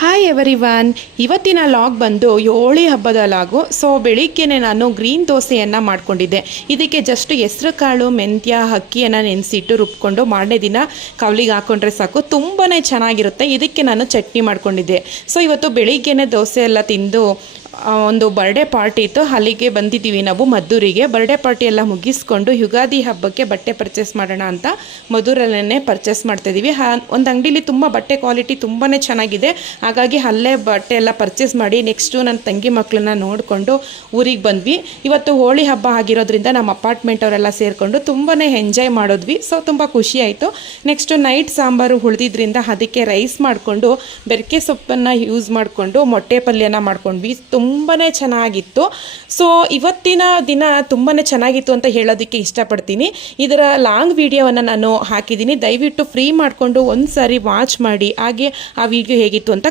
Hi everyone, ಇವತ್ತಿನ log ಬಂದು ಹೋಳಿ ಹಬ್ಬದ ಲಾಗು. ಸೊ ಬೆಳಿಗ್ಗೆನೆ ನಾನು ಗ್ರೀನ್ ದೋಸೆಯನ್ನು ಮಾಡ್ಕೊಂಡಿದ್ದೆ. ಇದಕ್ಕೆ ಜಸ್ಟ್ ಹೆಸರು ಕಾಳು, ಮೆಂತ್ಯ, ಅಕ್ಕಿಯನ್ನು ನೆನೆಸಿಟ್ಟು ರುಬ್ಕೊಂಡು ಮಾರನೇ ದಿನ ಕವಲಿಗೆ ಹಾಕ್ಕೊಂಡ್ರೆ ಸಾಕು, ತುಂಬಾ ಚೆನ್ನಾಗಿರುತ್ತೆ. ಇದಕ್ಕೆ ನಾನು ಚಟ್ನಿ ಮಾಡ್ಕೊಂಡಿದ್ದೆ. ಸೊ ಇವತ್ತು ಬೆಳಿಗ್ಗೆನೆ ದೋಸೆ ಎಲ್ಲ ತಿಂದು ಒಂದು ಬರ್ಡೇ ಪಾರ್ಟಿ ಇತ್ತು, ಅಲ್ಲಿಗೆ ಬಂದಿದ್ದೀವಿ ನಾವು ಮದ್ದೂರಿಗೆ. ಬರ್ಡೇ ಪಾರ್ಟಿ ಎಲ್ಲ ಮುಗಿಸ್ಕೊಂಡು ಯುಗಾದಿ ಹಬ್ಬಕ್ಕೆ ಬಟ್ಟೆ ಪರ್ಚೇಸ್ ಮಾಡೋಣ ಅಂತ ಮದ್ದೂರಲ್ಲೇ ಪರ್ಚೇಸ್ ಮಾಡ್ತಾಯಿದ್ದೀವಿ. ಒಂದು ಅಂಗಡಿಲಿ ತುಂಬ ಬಟ್ಟೆ ಕ್ವಾಲಿಟಿ ತುಂಬಾ ಚೆನ್ನಾಗಿದೆ, ಹಾಗಾಗಿ ಅಲ್ಲೇ ಬಟ್ಟೆ ಎಲ್ಲ ಪರ್ಚೇಸ್ ಮಾಡಿ ನೆಕ್ಸ್ಟು ನನ್ನ ತಂಗಿ ಮಕ್ಕಳನ್ನ ನೋಡಿಕೊಂಡು ಊರಿಗೆ ಬಂದ್ವಿ. ಇವತ್ತು ಹೋಳಿ ಹಬ್ಬ ಆಗಿರೋದ್ರಿಂದ ನಮ್ಮ ಅಪಾರ್ಟ್ಮೆಂಟ್ ಅವರೆಲ್ಲ ಸೇರಿಕೊಂಡು ತುಂಬಾ ಎಂಜಾಯ್ ಮಾಡಿದ್ವಿ. ಸೊ ತುಂಬ ಖುಷಿ ಆಯಿತು. ನೆಕ್ಸ್ಟು ನೈಟ್ ಸಾಂಬಾರು ಉಳಿದಿದ್ರಿಂದ ಅದಕ್ಕೆ ರೈಸ್ ಮಾಡಿಕೊಂಡು ಬೆರಕೆ ಸೊಪ್ಪನ್ನು ಯೂಸ್ ಮಾಡಿಕೊಂಡು ಮೊಟ್ಟೆ ಪಲ್ಯನ ಮಾಡ್ಕೊಂಡ್ವಿ. ತುಂಬಾ ಚೆನ್ನಾಗಿತ್ತು. ಸೊ ಇವತ್ತಿನ ದಿನ ತುಂಬಾ ಚೆನ್ನಾಗಿತ್ತು ಅಂತ ಹೇಳೋದಕ್ಕೆ ಇಷ್ಟಪಡ್ತೀನಿ. ಇದರ ಲಾಂಗ್ ವಿಡಿಯೋವನ್ನು ನಾನು ಹಾಕಿದ್ದೀನಿ, ದಯವಿಟ್ಟು ಫ್ರೀ ಮಾಡಿಕೊಂಡು ಒಂದು ಸಾರಿ ವಾಚ್ ಮಾಡಿ, ಹಾಗೆ ಆ ವಿಡಿಯೋ ಹೇಗಿತ್ತು ಅಂತ